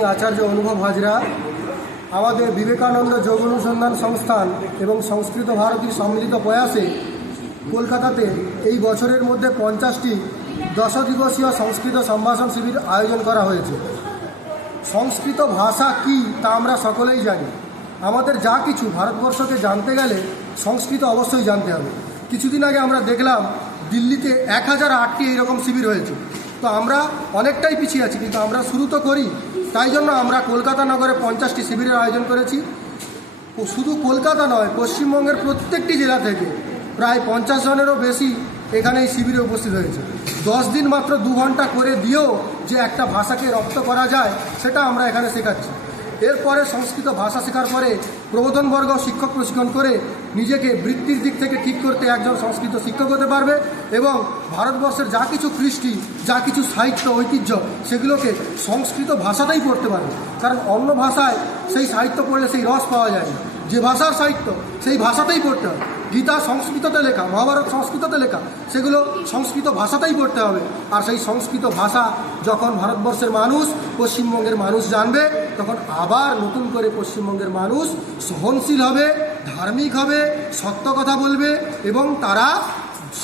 আমি আচার্য অনুভব হাজরা। আমাদের বিবেকানন্দ যোগ অনুসন্ধান সংস্থান এবং সংস্কৃত ভারতীর সম্মিলিত প্রয়াসে কলকাতাতে এই বছরের মধ্যে 50টি 10 দিবসীয় সংস্কৃত সম্ভাষণ শিবির আয়োজন করা হয়েছে। সংস্কৃত ভাষা কি তা আমরা সকলেই জানি। আমাদের যা কিছু ভারতবর্ষকে জানতে গেলে সংস্কৃত অবশ্যই জানতে হবে। কিছুদিন আগে আমরা দেখলাম দিল্লিতে 1008টি এইরকম শিবির হয়েছে। তো আমরা অনেকটাই পিছিয়ে আছি, কিন্তু আমরা শুরু তো করি। তাই জন্য আমরা কলকাতা নগরে 50টি শিবিরের আয়োজন করেছি। শুধু কলকাতা নয়, পশ্চিমবঙ্গের প্রত্যেকটি জেলা থেকে প্রায় 50 জনেরও বেশি এখানে এই শিবিরে উপস্থিত হয়েছে। 10 দিন মাত্র 2 ঘন্টা করে দিয়েও যে একটা ভাষাকে রপ্ত করা যায় সেটা আমরা এখানে শেখাচ্ছি। এরপরে সংস্কৃত ভাষা শেখার পরে প্রবোধনবর্গ শিক্ষক প্রশিক্ষণ করে নিজেকে বৃত্তির দিক থেকে ঠিক করতে একজন সংস্কৃত শিক্ষক হতে পারবে এবং ভারতবর্ষের যা কিছু কৃষ্টি, যা কিছু সাহিত্য ঐতিহ্য সেগুলোকে সংস্কৃত ভাষাতেই পড়তে পারবে। কারণ অন্য ভাষায় সেই সাহিত্য পড়লে সেই রস পাওয়া যায় না। যে ভাষার সাহিত্য সেই ভাষাতেই পড়তে হবে। গীতা সংস্কৃততে লেখা, মহাভারত সংস্কৃততে লেখা, সেগুলো সংস্কৃত ভাষাতেই পড়তে হবে। আর সেই সংস্কৃত ভাষা যখন ভারতবর্ষের মানুষ, পশ্চিমবঙ্গের মানুষ জানবে, তখন আবার নতুন করে পশ্চিমবঙ্গের মানুষ সহনশীল হবে, ধার্মিক হবে, সত্য কথা বলবে এবং তারা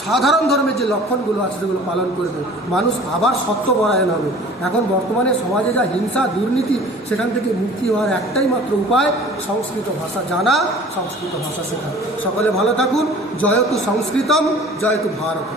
সাধারণ ধর্মের যে লক্ষণগুলো আছে সেগুলো পালন করবে। মানুষ আবার সত্যপরায়ণ হবে। এখন বর্তমানে সমাজে যা হিংসা, দুর্নীতি, সেখান থেকে মুক্তি হওয়ার একটাই মাত্র উপায় সংস্কৃত ভাষা জানা, সংস্কৃত ভাষা শেখা। সকলে ভালো থাকুন। জয়তু সংস্কৃতম, জয়তু ভারত।